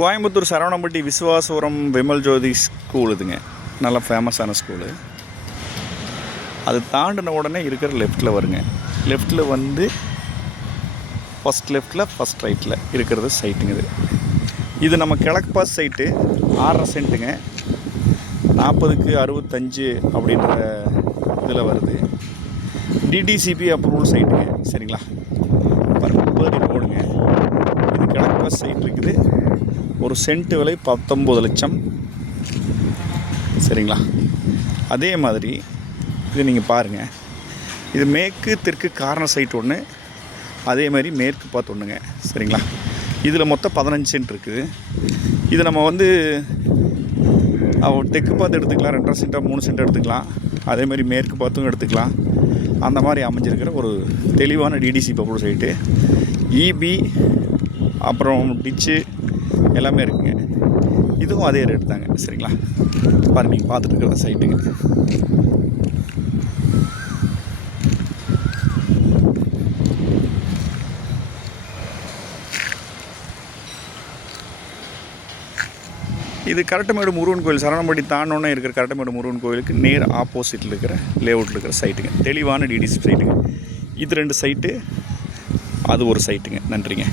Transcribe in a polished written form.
கோயம்புத்தூர் சரவணம்பட்டி விசுவாசபுரம் விமல் ஜோதி school இதுங்க. நல்லா ஃபேமஸான ஸ்கூலு. அது தாண்டின உடனே இருக்கிற லெஃப்ட்டில் வருங்க. லெஃப்ட்டில் வந்து ஃபஸ்ட் லெஃப்ட்டில் ஃபஸ்ட் ரைட்டில் இருக்கிறது சைட்டுங்க இது. இது நம்ம கிழக்கு பாஸ் சைட்டு 6.5 சென்ட்டுங்க. 40க்கு 65 அப்படின்ற இதில் வருது. டிடிசிபி அப்ரூவல் சைட்டுங்க. சரிங்களா? 30 ரோடுங்க. இது கிழக்கு பாஸ் சைட் இருக்குது. ஒரு சென்ட் விலை 19 லட்சம். சரிங்களா? அதே மாதிரி இது நீங்கள் பாருங்கள். இது மேற்கு தெற்கு கார்னர் சைட் ஒன்று, அதே மாதிரி மேற்கு பார்த்து ஒன்றுங்க. சரிங்களா? இதில் மொத்தம் 15 சென்ட் இருக்குது. இது நம்ம வந்து தெற்கு பார்த்து எடுத்துக்கலாம், 2.5 சென்ட்டாக 3 சென்ட் எடுத்துக்கலாம். அதேமாதிரி மேற்கு பார்த்தும் எடுத்துக்கலாம். அந்த மாதிரி அமைஞ்சிருக்கிற ஒரு தெளிவான டிடிசி பப்ளூர் சைட்டு. இபி அப்புறம் டிச்சு எல்லாமே இருக்குங்க. இதுவும் அதே ரேட் தாங்க. சரிங்களா? பாருங்கள், நீங்கள் பார்த்துட்டு இருக்கிற சைட்டுங்க. இது கரட்டமேடு முருகன் கோயில், சரவணம்பட்டி தாண்டோன்னே இருக்கிற கரட்டமேடு முருகன் கோயிலுக்கு நேர் ஆப்போசிட்டில் இருக்கிற லேஅவுட்டில் இருக்கிற சைட்டுங்க. தெளிவான டிடிசி சைட்டுங்க. இது 2 சைட்டு, அது ஒரு சைட்டுங்க. நன்றிங்க.